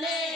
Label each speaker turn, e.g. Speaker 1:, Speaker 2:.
Speaker 1: Danny.